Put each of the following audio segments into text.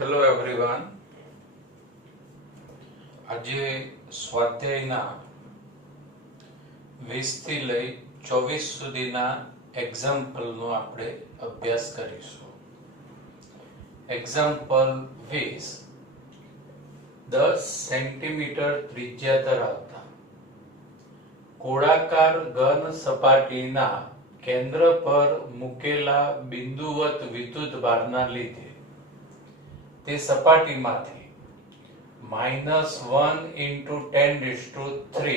Hello everyone. આજે સ્વાધ્યાયના 20 થી લઈ 24 સુધીના એક્ઝામ્પલનો આપણે અભ્યાસ કરીશું. એક્ઝામ્પલ 20. 10 સેન્ટીમીટર ત્રિજ્યા ધરાવતા ગોળાકાર ઘન સપાટીના કેન્દ્ર પર મૂકેલા બિંદુવત વિદ્યુતભારના લીધે તે સપાટીમાંથી -1 × 10³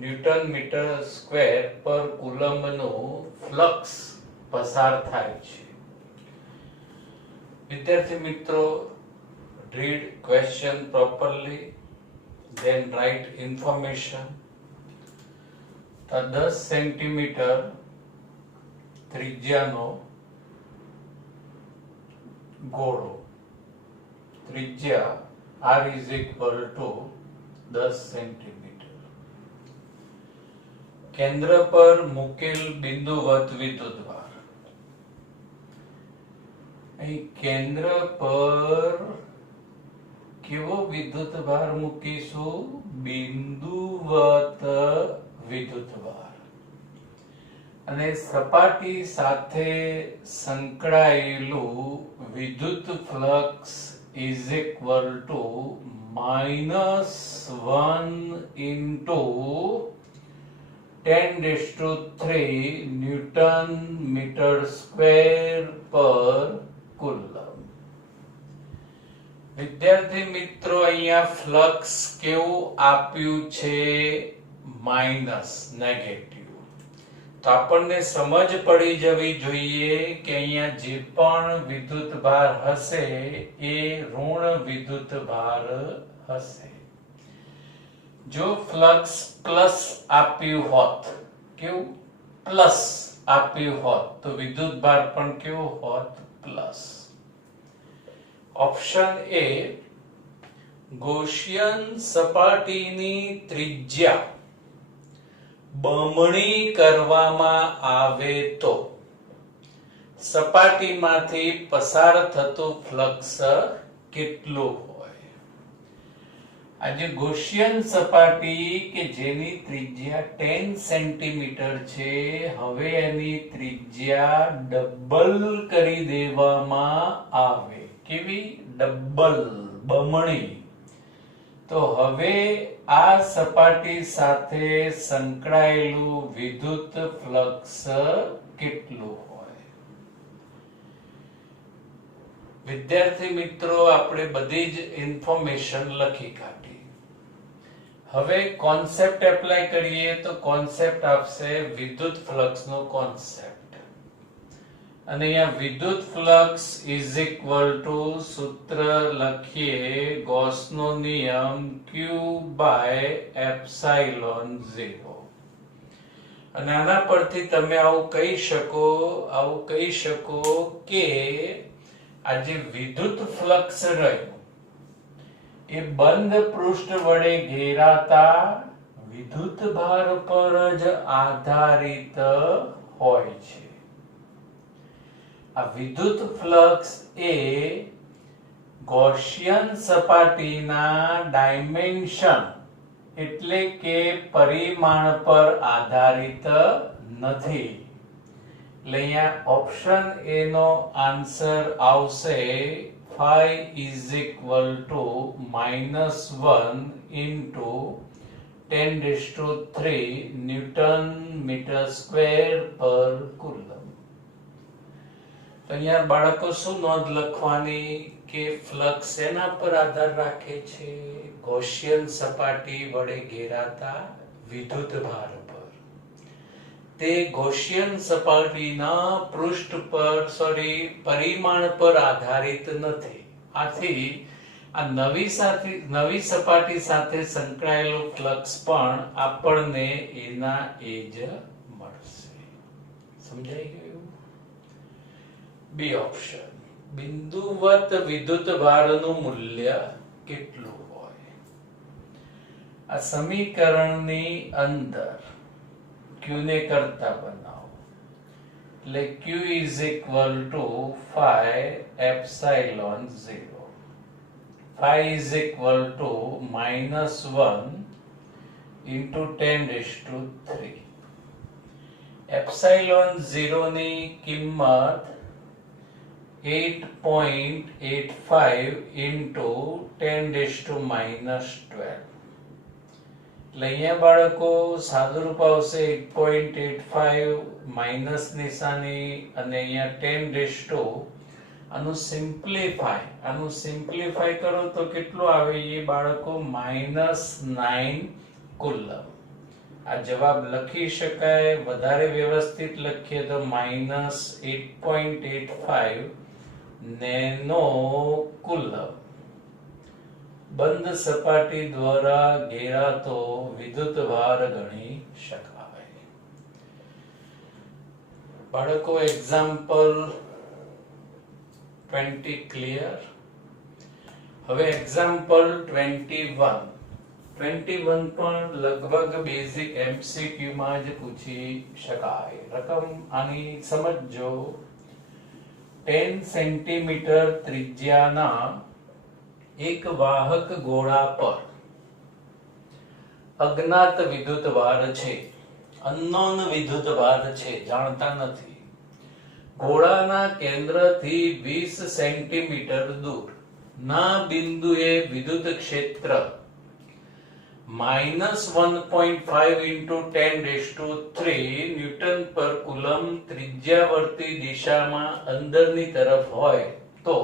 ન્યૂટન મીટર સ્ક્વેર પર કુલમ્બનું ફ્લક્સ પસાર થાય છે. વિદ્યાર્થી મિત્રો, read question properly, then write information. 10 centimetre ત્રિજ્યાનો ગોળો, ત્રિજ્યા r = 10 સેન્ટીમીટર, કેન્દ્ર પર મૂકેલ બિંદુવત વિદ્યુતભાર. અહીં કેન્દ્ર પર કેવો વિદ્યુતભાર મૂકીશું? બિંદુવત વિદ્યુતભાર. અને સપાટી સાથે સંકળાયેલું વિદ્યુત ફ્લક્સ = -1 × 10³ ન્યૂટન મીટર સ્ક્વેર પર કુલમ્બ. વિદ્યાર્થી મિત્રો, અહીંયા ફ્લક્સ કેવું આપ્યું છે? નેગેટિવ. તો આપણને સમજ પડી જવી જોઈએ કે અહીંયા જે પણ વિદ્યુતભાર હશે એ ઋણ વિદ્યુતભાર હશે. જો ફ્લક્સ પ્લસ આપ્યું હોત, કેવું પ્લસ આપ્યું હોત, તો વિદ્યુતભાર પણ કેવું હોત? પ્લસ. ઓપ્શન એ, ગૌસિયન સપાટીની ત્રિજ્યા બમણી કરવામાં આવે તો સપાટીમાંથી પસાર થતું ફ્લક્સ કેટલું હોય? આજે ગૌસિયન સપાટી કે જેની ત્રિજ્યા 10 સેન્ટીમીટર છે, હવે એની ત્રિજ્યા ડબલ કરી દેવામાં આવે. કેવી? ડબલ, બમણી. તો હવે આ સપાટી સાથે સંકળાયેલું વિદ્યુત ફ્લક્સ કેટલું હોય? વિદ્યાર્થી મિત્રો, આપણે બધી જ ઇન્ફોર્મેશન લખી કાઢી. હવે કોન્સેપ્ટ એપ્લાય કરીએ તો કોન્સેપ્ટ આપશે વિદ્યુત ફ્લક્સનો કોન્સેપ્ટ. અને અહીંયા વિદ્યુત ફ્લક્સ = સૂત્ર લખીએ, ગૌસનો નિયમ Q/ε0. અને આના પરથી તમે આવું કહી શકો કે આ જે વિદ્યુત ફ્લક્સ રહ્યું એ બંધ પૃષ્ઠ વડે ઘેરાતા વિદ્યુતભાર પર જ આધારિત હોય છે. આ વિદ્યુત ફ્લક્સ એ ગૌસિયન સપાટીના ડાયમેન્શન એટલે કે પરિમાણ પર આધારિત નથી. એટલે અહીંયા ઓપ્શન એ નો આન્સર આવશે ϕ = -1 × 10³ ન્યૂટન મીટર સ્ક્વેર પર કુલમ્બ. તો અહીંયા બાળકો શું નોંધ લખવાની કે ફ્લક્સ એના પર આધાર રાખે છે? ગૌસિયન સપાટી વડે ઘેરાતા વિદ્યુતભાર પર. તે ગૌસિયન સપાટીના પૃષ્ઠ પર પરિમાણ પર આધારિત નથી. આથી આ નવી સપાટી સાથે સંકળાયેલો ફ્લક્સ પણ આપણને એના એ જ મળશે. સમજાઈ ગયું? બી ઓપ્શન. બિંદુવત વિદ્યુતભારનું મૂલ્ય કેટલું હોય? આ સમીકરણની અંદર q ને કરતા બનાવો. એટલે q = phi epsilon 0. phi is equal to -1 into 10⁻3. Epsilon 0 ની કિંમત 8.85 into 10⁻12. એટલે અહીંયા બાળકો સાદુરૂપ આવશે 8.85 માઇનસ નિશાની અને અહીંયા 10 આનું સિમ્પ્લિફાય કરો તો કેટલું આવે એ બાળકો -9 કુલમ. આ જવાબ લખી શકાય, વધારે વ્યવસ્થિત લખીએ તો -8.85 નેનો કુલમ. બંધ સપાટી દ્વારા ઘેરાતો વિદ્યુત ભાર ગણી શકાય. બાળકો એક્ઝામ્પલ 20 ક્લિયર. હવે એક્ઝામ્પલ 21 પણ લગભગ બેઝિક એમસીક્યુ માં જ પૂછી શકાય. રકમ આની સમજો. 10 સેન્ટીમીટર ત્રિજ્યાના એક વાહક ગોળા પર અજ્ઞાત વિદ્યુતભાર છે, અનનોન વિદ્યુતભાર છે, જાણતા નથી. ગોળાના કેન્દ્રથી 20 સેન્ટીમીટર દૂર ના બિંદુએ વિદ્યુત ક્ષેત્ર -1.5 into 10⁻³ ન્યૂટન પર કુલમ ત્રિજ્યાવર્તી દિશામાં અંદરની તરફ હોય તો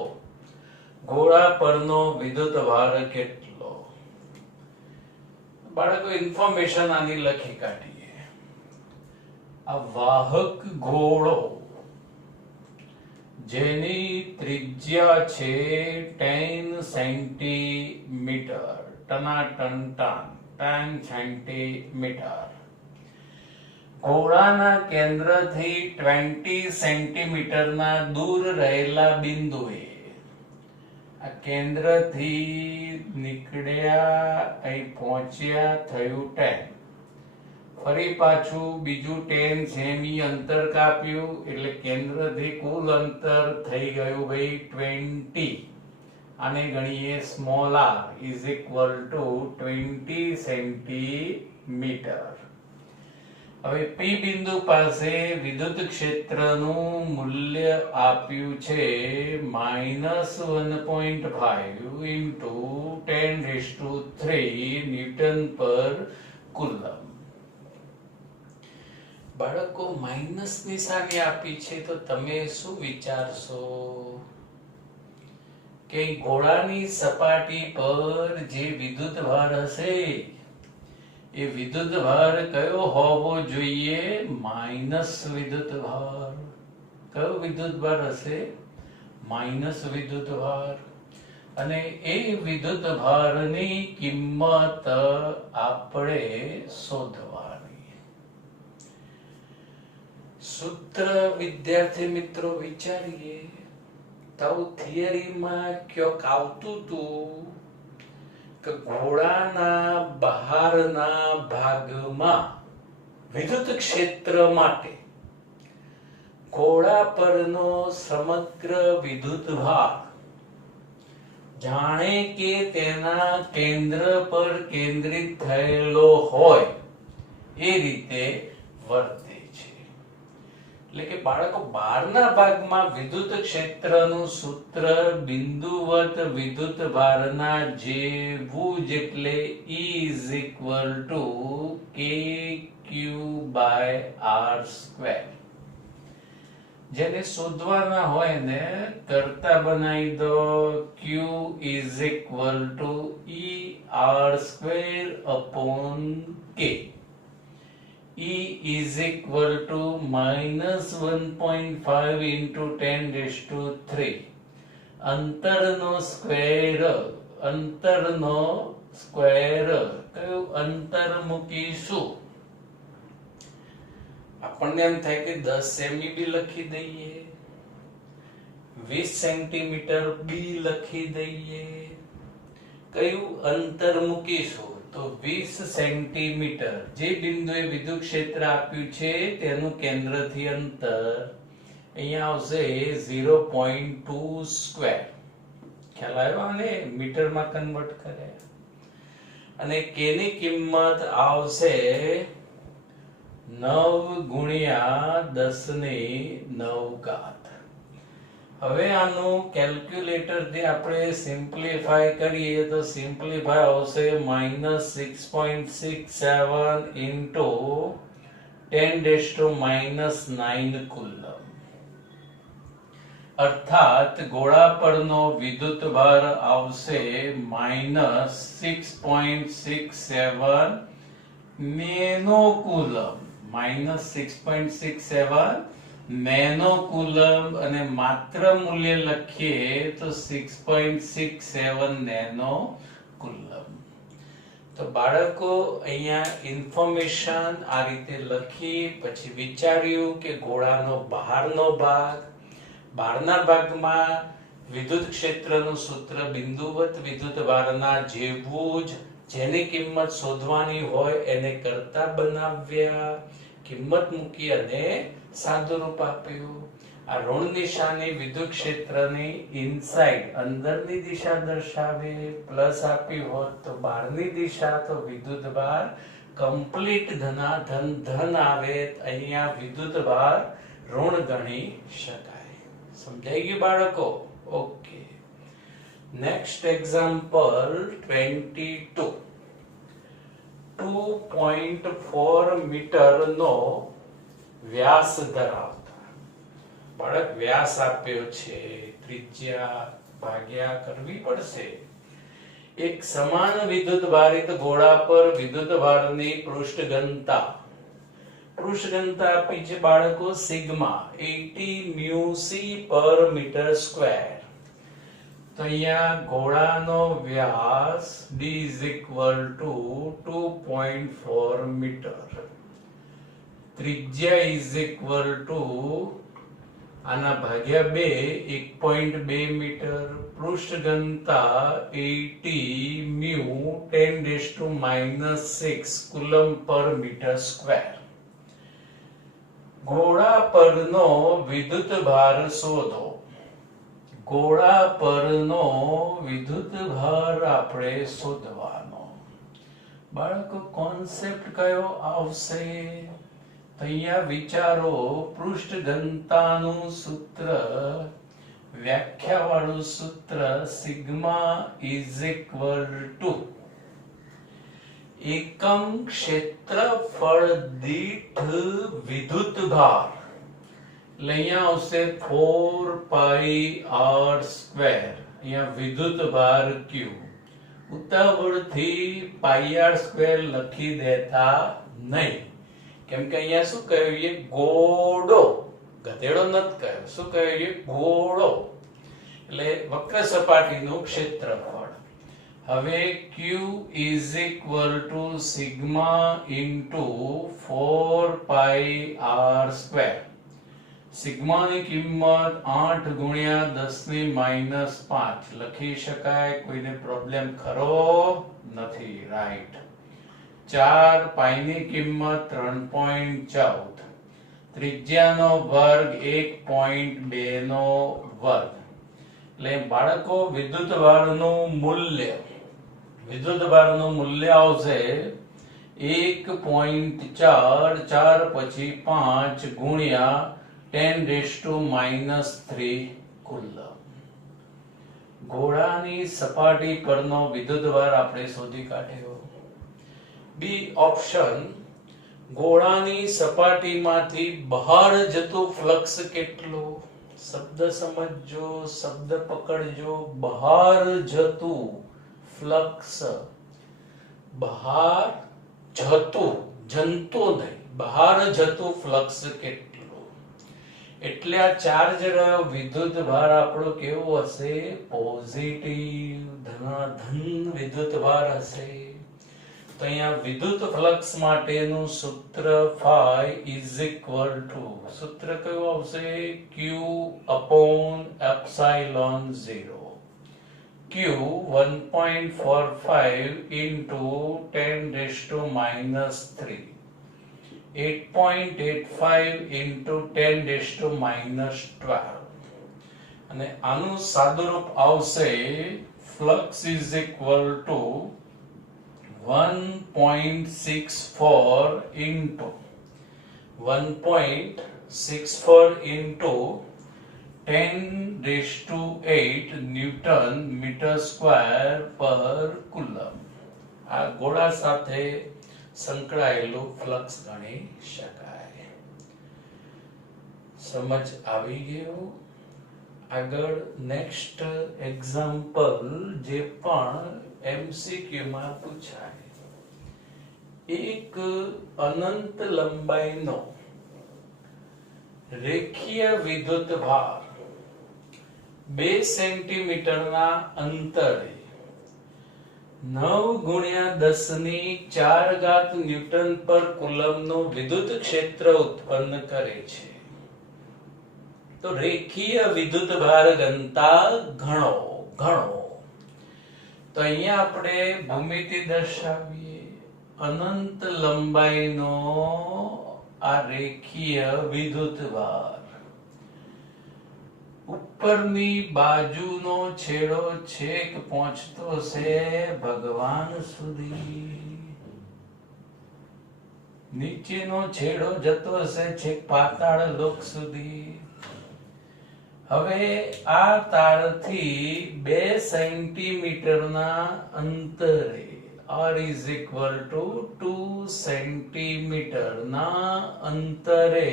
ગોળા પરનો વિદ્યુતભાર કેટલો? બાળકો ઇન્ફોર્મેશન આની લખી કાઢીએ. આ વાહક ગોળો જેની ત્રિજ્યા છે 10 સેન્ટીમીટર, ટનાટન 10 સેન્ટીમીટર, ગોળાના કેન્દ્રથી 20 સેન્ટીમીટરના દૂર રહેલા બિંદુએ આ કેન્દ્રથી નીકળ્યા, અહીં પહોંચ્યા, થયું 10, ફરી પાછું બીજું 10 સેમી અંતર કાપ્યું એટલે કેન્દ્રથી કુલ અંતર થઈ ગયું ભાઈ 20. આને ગણીએ small r is equal to 20 centimetre. હવે P બિંદુ પાસે વિદ્યુત ક્ષેત્રનું મૂલ્ય આપ્યું છે -1.5 into 10⁻³ ન્યૂટન પર કુલમ. બાળકો માઇનસ નિશાની આપી છે તો તમે શું વિચારશો કે ગોળાની સપાટી પર જે વિદ્યુતભાર હશે એ વિદ્યુતભાર કયો હોવો જોઈએ? માઇનસ વિદ્યુતભાર. કયો વિદ્યુતભાર હશે? માઇનસ વિદ્યુતભાર. અને એ વિદ્યુતભારની કિંમત આપણે શોધવાની. સૂત્ર વિદ્યાર્થી મિત્રો વિચારીએ. તો થિયરીમાં ક્યાંક આવતું હતું કે ગોળાના બહારના ભાગમાં વિદ્યુત ક્ષેત્ર માટે ગોળા પરનો સમગ્ર વિદ્યુતભાર જાણે કે તેના કેન્દ્ર પર કેન્દ્રિત થયેલો હોય એ રીતે વર્તે છે. એટલે કે બાળકો બહારના ભાગમાં વિદ્યુત ક્ષેત્રનું સૂત્ર બિંદુવત વિદ્યુતભારના જેવું જ, એટલે E is equal to kq/r². જેને શોધવાના હોય ને કરતા બનાવી દો. Q is equal to ER²/k. E is equal to -1.5 into 10⁻³ અંતરનો સ્ક્વેર કયું અંતર મૂકીશું? આપણને એમ થાય કે 10 સેમી બી લખી દઈએ, 20 સેન્ટીમીટર બી લખી દઈએ. કયું અંતર મૂકીશું? તો 20 સેન્ટીમીટર. જે બિંદુએ વિદ્યુત ક્ષેત્ર આપ્યું છે તેનું કેન્દ્રથી અંતર અહીંયા આવશે 0.2². ખ્યાલ આવ્યો? અને મીટરમાં કન્વર્ટ કરે અને k ની કિંમત આવશે 9 ગુણ્યા 10 ની 9 ઘાત. હવે આનું કેલ્ક્યુલેટર થી આપણે સિમ્પ્લિફાય કરીએ તો સિમ્પ્લિફાય આવશે -6.67 into 10⁻⁹ કુલમ. અર્થાત ગોળા પરનો વિદ્યુત ભાર આવશે -6.67 નેનો કુલમ. -6.67 નેનો કુલમ અને માત્ર મૂલ્ય લખીએ તો 6.67 નેનો કુલમ. તો બાળકો અહીંયા ઇન્ફોર્મેશન આ રીતે લખી પછી વિચાર્યું કે ગોળાનો બહારનો ભાગ, બહારના ભાગમાં વિદ્યુત ક્ષેત્રનું સૂત્ર બિંદુવત વિદ્યુતભારના જેવું જ, જેની કિંમત શોધવાની હોય એને કરતા બનાવ્યા, કિંમત મૂકી અને સાદુરૂપ આપ્યું. આ ઋણ નિશાની વિદ્યુત ક્ષેત્રની ઇનસાઇડ અંદરની દિશા દર્શાવે, પ્લસ આપી હોત તો બહારની દિશા, તો વિદ્યુતભાર કમ્પ્લીટ ધનાધન ધન આવે. અહીંયા વિદ્યુતભાર ઋણ ગણી શકાય. સમજાઈ ગયું બાળકો? ઓકે. Next example 22. 2.4 મીટર નો વ્યાસ ધરાવતા બાળક, વ્યાસ આપ્યો છે, ત્રિજ્યા ભાગ્યા કરવી પડશે. એક સમાન વિદ્યુત ભારિત ગોળા પર વિદ્યુત ભારની પૃષ્ઠ ઘનતા આપી છે બાળકો સિગ્મા 80 μc પર મીટર સ્ક્વેર. તો અહીંયા ગોળાનો વ્યાસ d = 2.4 મીટર, ત્રિજ્યા આના ભાગ્યા 2 1.2 મીટર, પૃષ્ઠ ઘનતા 80 μ 10⁻⁶ કુલમ પર મીટર સ્ક્વેર. ગોળા પરનો વિદ્યુત ભાર શોધો. ગોળા પરનો વિદ્યુત ભાર આપણે શોધવાનો. બાળકો કોન્સેપ્ટ કયો આવશે? તો અહીંયા વિચારો. પૃષ્ઠ ઘનતાનું સૂત્ર, વ્યાખ્યા વાળું સૂત્ર સિગ્મા = એકમ ક્ષેત્રફળ દીઠ વિદ્યુત ભાર. એટલે અહીંયા આવશે 4πr². અહીંયા વિદ્યુત ભાર q. ઉતાવળથી πr² લખી દેતા નહીં, કેમ કે અહીંયા શું કહ્યું? એ ગોળો, ગધેડો નથી કહ્યો. શું કહ્યું? એ ગોળો એટલે વક્ર સપાટીનું ક્ષેત્રફળ. હવે q = સિગ્મા * 4πr². સિગ્માની કિંમત 8 ગુણ્યા 10⁻⁵ લખી શકાય. કોઈને પ્રોબ્લેમ ખરો નથી? રાઈટ. 4 પાઈની કિંમત 3.14, ત્રિજ્યાનો વર્ગ 1.2 નો વર્ગ. એટલે બાળકો વિદ્યુતભારનું મૂલ્ય આવશે 1.4, 4 પછી 5 ગુણ્યા 10⁻³ કુલમ. ગોળાની સપાટી પરનો વિદ્યુતભાર આપણે શોધી કાઢ્યો. બી ઓપ્શન. ગોળાની સપાટીમાંથી બહાર જતું ફ્લક્સ કેટલું? શબ્દ સમજજો, શબ્દ પકડજો. બહાર જતું ફ્લક્સ, બહાર જતું, જંતુ નહીં, બહાર જતું ફ્લક્સ કેટલું? એટલે આ ચાર્જ રહ્યો વિદ્યુત ભાર આપણો કેવો હશે? પોઝિટિવ, ધનાધન વિદ્યુત ભાર હશે. તો અહીંયા વિદ્યુત ફ્લક્સ માટેનું સૂત્ર phi = સૂત્ર કયું આવશે? Q/ε0. Q 1.45 into 10⁻⁵, 8.85 into 10⁻12. અને આનું સાદુરૂપ આવશે flux is equal to 1.64 into 10⁸ newton metre square પર કુલમ. આ ગોળા સાથે સંકળાયેલું ફ્લક્સ ગણી શકાય. સમજ આવી ગયું? આગળ નેક્સ્ટ એક્ઝામ્પલ જે પણ એમસીક્યુ માં પૂછાય. એક અનંત લંબાઈનો રેખીય વિદ્યુત ભાર 2 સેન્ટીમીટરના અંતરે 9×10⁴ ન્યૂટન પર કુલમનું વિદ્યુત ક્ષેત્ર ઉત્પન્ન કરે છે. તો રેખીય વિદ્યુત ભાર ઘનતા ગણો. તો અહીંયા આપણે ભૂમિતિ દર્શાવીએ. અનંત લંબાઈનો આ રેખીય વિદ્યુત ભાર, ઉપરની બાજુનો છેડો છેક પહોંચતો છે ભગવાન સુધી, નીચેનો છેડો જતો હશે છેક પાતાળ લોક સુધી. હવે આ તારથી 2 સેન્ટીમીટરના અંતરે r is equal to 2 સેન્ટીમીટરના અંતરે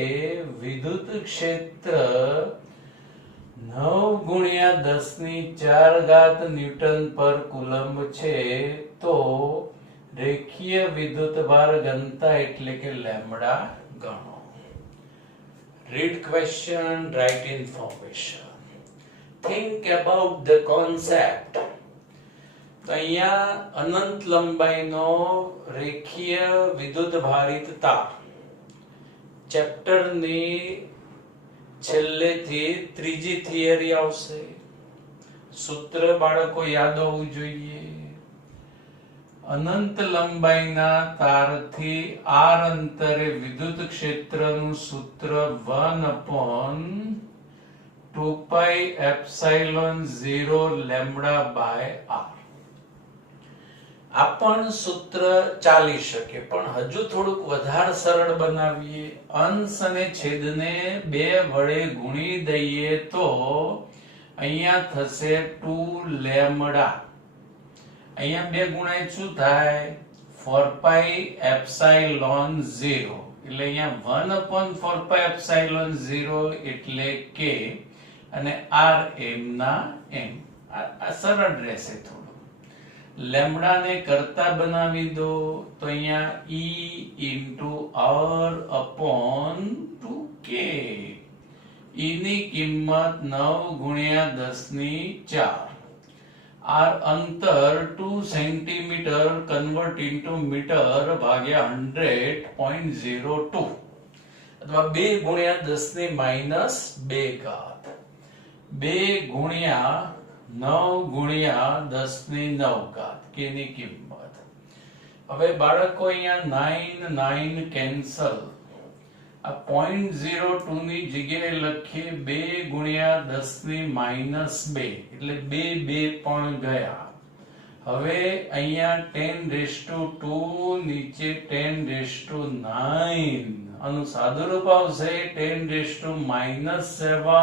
વિદ્યુત ક્ષેત્ર 9×10⁴ ન્યૂટન પર કુલમ્બ છે. તો રેખીય વિદ્યુત ભાર ઘનતા એટલે કે લેમ્બડા ગણો. Read question, write information. Think about the concept. તો અહીંયા અનંત લંબાઈનો રેખીય વિદ્યુત ભારિત તાર ચેપ્ટરની છેલ્લેથી ત્રીજી થિયરી આવશે. સૂત્ર બાળકો યાદ હોવું જોઈએ. અનંત લંબાઈના તારથી r અંતરે વિદ્યુત ક્ષેત્રનું સૂત્ર 1/2πε0 λ/r. આ પણ સૂત્ર ચાલી શકે, પણ હજુ થોડુંક વધારે સરળ બનાવીએ. અંશ અને છેદને 2 વડે ગુણી દઈએ તો અહીંયા થશે 2 લેમ્બડા. અહીંયા 2 ગુણાય શું થાય? 4πε0. એટલે અહીંયા 1/4πε0 એટલે કે અને r m ના m. આ સરળ રહેશે. થોડું લેમ્બડા ને કરતા બનાવી દો તો અહીંયા e r/2k. e ની કિંમત 9×10⁴. r અંતર 2 સેન્ટીમીટર કન્વર્ટ ઇન્ટુ મીટર ભાગ્યા 100.02 અથવા 2×10⁻². 2×9×10⁹ કે ની કિંમત. હવે બાળકો અહીંયા 9 કેન્સલ. આ 0.02 ની જગ્યાએ લખીએ 2×10⁻². એટલે 2 પણ ગયા. હવે અહીંયા 10⁻², નીચે 10⁻9. આનું સાદુરૂપ આવશે 10⁻7.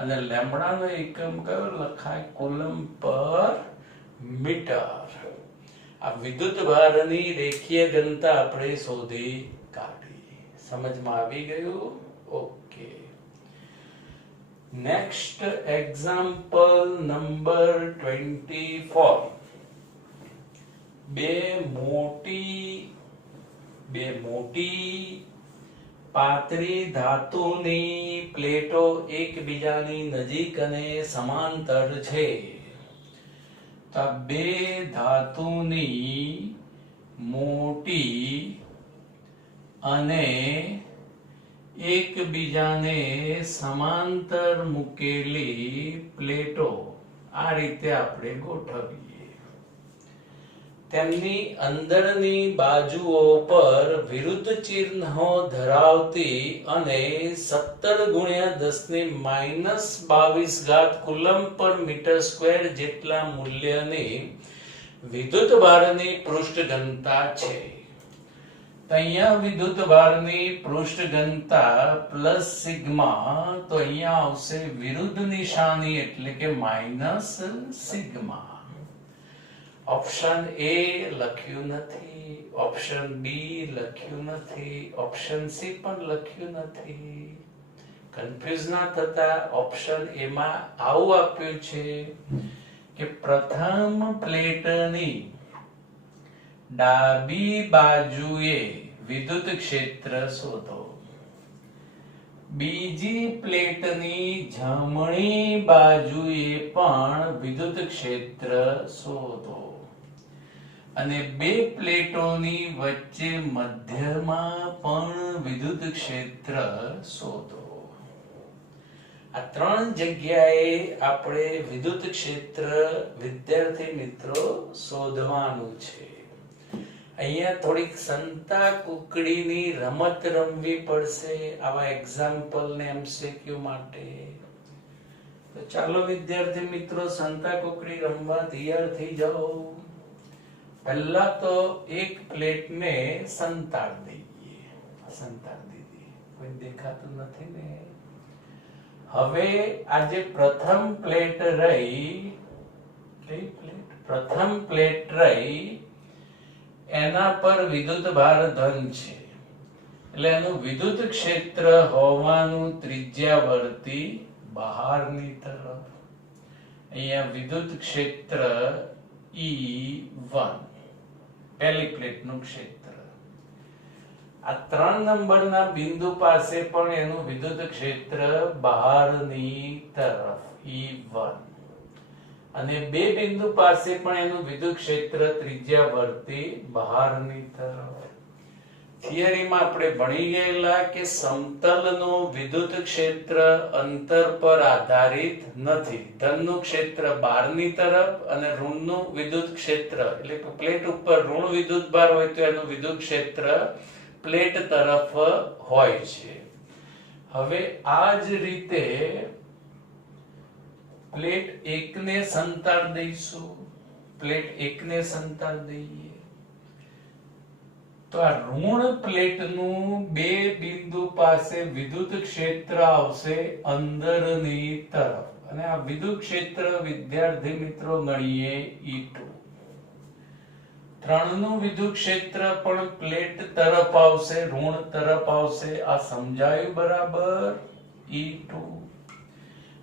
અને લેમ્બડાનો એકમ કયો લખાય? કુલમ પર મીટર. આ વિદ્યુત ભારની રેખીય ઘનતા આપણે શોધી કાઢી. સમજમાં આવી ગયું? ઓકે. Next example number 24. બે મોટી પાતળી ધાતુની પ્લેટો એકબીજાની નજીક અને સમાંતર છે. તો બે ધાતુની મોટી અને એકબીજાને સમાંતર મૂકેલી પ્લેટો આ રીતે આપણે ગોઠવીએ. તેમની અંદરની બાજુઓ પર વિરુદ્ધ ચિહ્નો ધરાવતી અને 17×10⁻22 કુલમ પર મીટર સ્ક્વેર જેટલા મૂલ્યની વિદ્યુત ભારની પૃષ્ઠ ઘનતા છે. તો અહીંયા વિદ્યુત ભારની પૃષ્ઠ ઘનતા પ્લસ સિગ્મા, તો અહીંયા આવશે વિરુદ્ધ નિશાની એટલે કે માઇનસ સિગ્મા. ઓપ્શન એ લખ્યું નથી, ઓપ્શન બી લખ્યું નથી, ઓપ્શન સી પણ લખ્યું નથી. કન્ફ્યુઝ ના થતા ઓપ્શન એ માં આવું આપ્યું છે કે પ્રથમ પ્લેટની ડાબી બાજુએ વિદ્યુત ક્ષેત્ર શોધો, બીજી પ્લેટની જમણી બાજુએ પણ વિદ્યુત ક્ષેત્ર શોધો અને બે પ્લેટોની વચ્ચે મધ્યમાં પણ વિદ્યુત ક્ષેત્ર શોધો. આ ત્રણ જગ્યાએ આપણે વિદ્યુત ક્ષેત્ર વિદ્યાર્થી મિત્રો શોધવાનું છે. અહીંયા થોડીક સંતા કુકડીની રમત રમવી પડશે આવા એક્ઝામ્પલ ને એમસીક્યુ માટે. તો ચાલો વિદ્યાર્થી મિત્રો સંતા કુકડી રમવા તૈયાર થઈ જાઓ. પહેલા તો એક પ્લેટને સંતાડી દઈએ. સંતાડી દીધી, કોઈ દેખાતું નથી ને. હવે આ જે પ્રથમ પ્લેટ રહી, કઈ પ્લેટ? પ્રથમ પ્લેટ રહી, એના પર વિદ્યુત ભાર ધન છે એટલે એનું વિદ્યુત ક્ષેત્ર હોવાનું ત્રિજ્યાવર્તી બહારની તરફ. અહીંયા વિદ્યુત ક્ષેત્ર E1 પહેલી પ્લેટનું ક્ષેત્ર. આ 3 નંબરના બિંદુ પાસે પણ એનું વિદ્યુત ક્ષેત્ર બહારની તરફ E1 અને બે બિંદુ પાસે પણ એનું વિદ્યુત ક્ષેત્ર ત્રિજ્યાવર્તી બહારની તરફ. થિયરીમાં આપણે ભણી ગયેલા કે સમતલનું વિદ્યુત ક્ષેત્ર અંતર પર આધારિત નથી. ધનનું ક્ષેત્ર બહારની તરફ અને ઋણનું વિદ્યુત ક્ષેત્ર એટલે કે પ્લેટ ઉપર ઋણ વિદ્યુત ભાર હોય તો એનું વિદ્યુત ક્ષેત્ર પ્લેટ તરફ હોય છે. હવે આ જ રીતે પ્લેટ 1 ને સંતાડી દઈશું. પ્લેટ 1 ને સંતાડી દઈએ તો આ ઋણ પ્લેટનું બે બિંદુ પાસે વિદ્યુત ક્ષેત્ર આવશે અંદરની તરફ અને આ વિદ્યુત ક્ષેત્ર વિદ્યાર્થી મિત્રો ગણીએ E2. 3 નું વિદ્યુત ક્ષેત્ર પણ પ્લેટ તરફ આવશે, ઋણ તરફ આવશે. આ સમજાયું બરાબર? E2.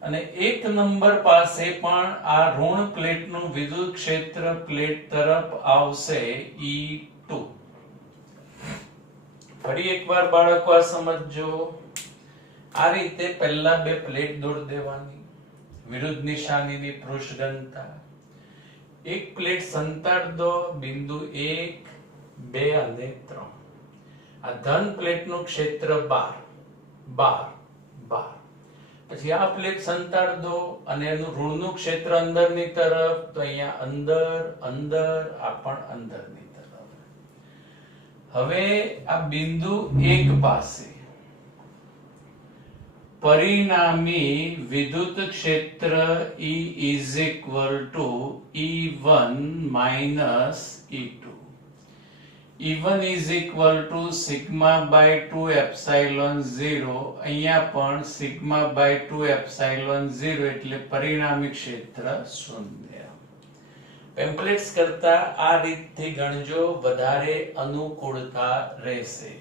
અને 1 નંબર પાસે પણ આ ઋણ પ્લેટનું વિદ્યુત ક્ષેત્ર પ્લેટ તરફ આવશે E2. ફરી એકવાર બાળકો આ સમજો. આ રીતે પહેલા બે પ્લેટ દોરી દેવાની, વિરુદ્ધ નિશાનીની પૃષ્ઠ ઘનતા. એક પ્લેટ સંતાડી દો, બિંદુ 1, 2 અને 3. આ ધન પ્લેટનું ક્ષેત્ર 12. પછી આ પ્લેટ સંતાડી દો અને એનું ઋણનું ક્ષેત્ર અંદરની તરફ, તો અહીંયા અંદર, આ પણ અંદરની તરફ. હવે આ બિંદુ 1 પાસે પરિણામી વિદ્યુત ક્ષેત્ર E is equal to E1 minus E2. E1 is equal to sigma by 2 epsilon 0. અહીંયા પણ sigma by 2 epsilon 0 એટલે પરિણામી ક્ષેત્ર 0. પેમ્પલેટ્સ કરતા આ રીતથી ગણજો, વધારે અનુકૂળતા રહેશે.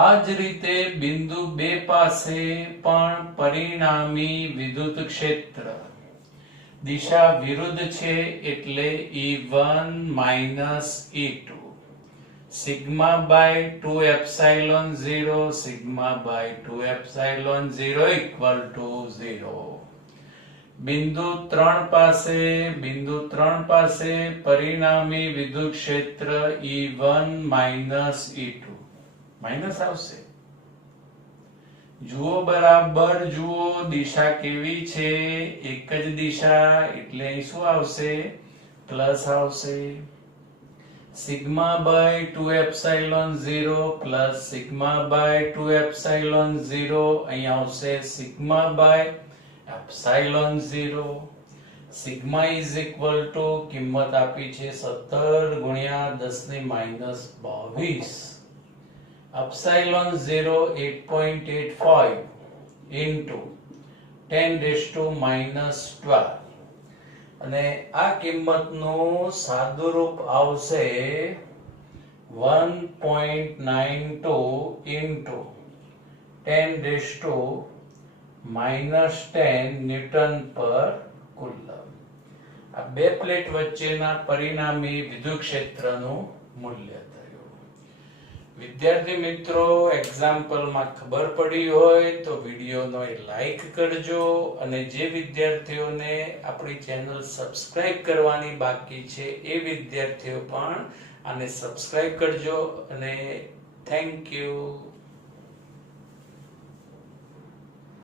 આ જ રીતે બિંદુ 2 પાસે પણ પરિણામી વિદ્યુત ક્ષેત્ર દિશા વિરુદ્ધ છે એટલે E1 minus E2. sigma by 2 epsilon 0, sigma by 2 epsilon 0 equal to 0. બિંદુ 3 પાસે પરિણામી વિદ્યુત ક્ષેત્ર E1 minus E2. માઇનસ આવશે. જુઓ બરાબર, જુઓ દિશા કેવી છે, એક જ દિશા એટલે અહીં શું આવશે? પ્લસ આવશે. Sigma by 2 epsilon 0 plus sigma by 2 epsilon 0 અહીંયા આવશે sigma by epsilon 0. Sigma is equal to કિંમત આપી છે 17 ગુણ્યા 10 ની minus 22. Epsilon 0 8.85 into 10 raise to minus 12 અને આ કિંમતનું સાદુરૂપ આવશે 1.92 into 10 raise to minus 10 newton પર કુલમ. આ બે પ્લેટ વચ્ચેના પરિણામી વિદ્યુત ક્ષેત્રનું મૂલ્ય થયું. વિદ્યાર્થી મિત્રો, એક્ઝામ્પલમાં ખબર પડી હોય તો વિડીયોનો લાઈક કરજો અને જે વિદ્યાર્થીઓને આપણી ચેનલ સબસ્ક્રાઇબ કરવાની બાકી છે એ વિદ્યાર્થીઓ પણ આને સબસ્ક્રાઇબ કરજો અને થેન્ક યુ.